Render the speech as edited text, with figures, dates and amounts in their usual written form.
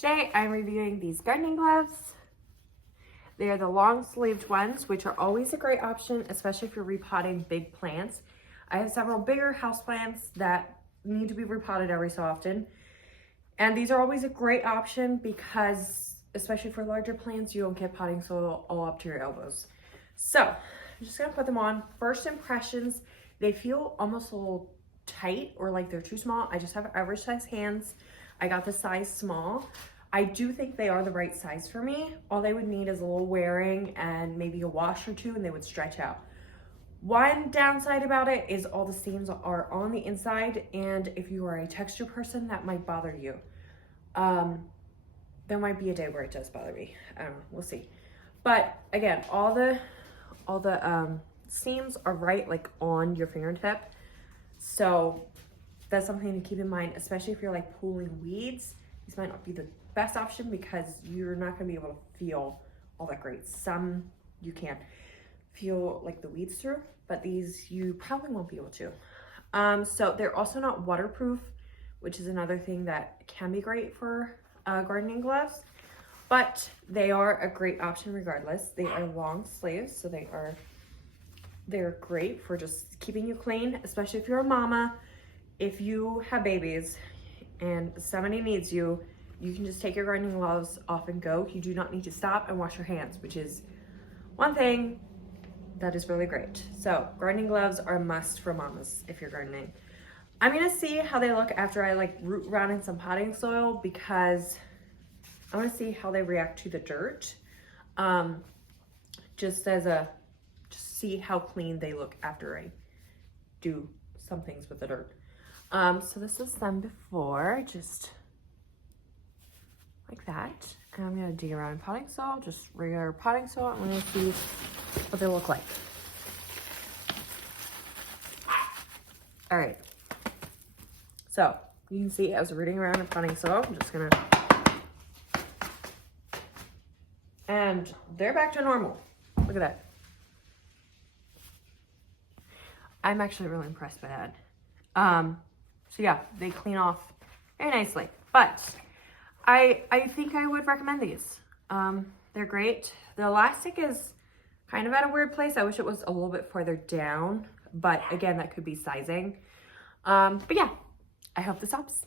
Today I'm reviewing these gardening gloves. They are the long sleeved ones, which are always a great option, especially if you're repotting big plants. I have several bigger houseplants that need to be repotted every so often. And these are always a great option because, especially for larger plants, you don't get potting soil all up to your elbows. So I'm just gonna put them on. First impressions, they feel almost a little tight or like they're too small. I just have average size hands. I got the size small. I do think they are the right size for me. All they would need is a little wearing and maybe a wash or two and they would stretch out. One downside about it is all the seams are on the inside, and if you are a texture person, that might bother you. There might be a day where it does bother me. I don't know, we'll see. But again, all the seams are right like on your fingertip. So that's something to keep in mind, especially if you're like pulling weeds. These might not be the best option because you're not gonna be able to feel all that great. Some you can feel like the weeds through, but these you probably won't be able to. So they're also not waterproof, which is another thing that can be great for gardening gloves, but they are a great option regardless. They are long sleeves, so they're great for just keeping you clean, especially if you're a mama. If you have babies and somebody needs you, you can just take your gardening gloves off and go. You do not need to stop and wash your hands, which is one thing that is really great. So gardening gloves are a must for mamas if you're gardening. I'm gonna see how they look after I like root around in some potting soil because I wanna see how they react to the dirt. Just see how clean they look after I do some things with the dirt. So this is them before, just like that. And I'm gonna dig around in potting soil, just regular potting soil. I'm gonna see what they look like. All right. So you can see I was rooting around in potting soil. I'm just gonna, and they're back to normal. Look at that. I'm actually really impressed by that. So yeah, they clean off very nicely, but I think I would recommend these. They're great. The elastic is kind of at a weird place. I wish it was a little bit further down, but again, that could be sizing. But yeah, I hope this helps.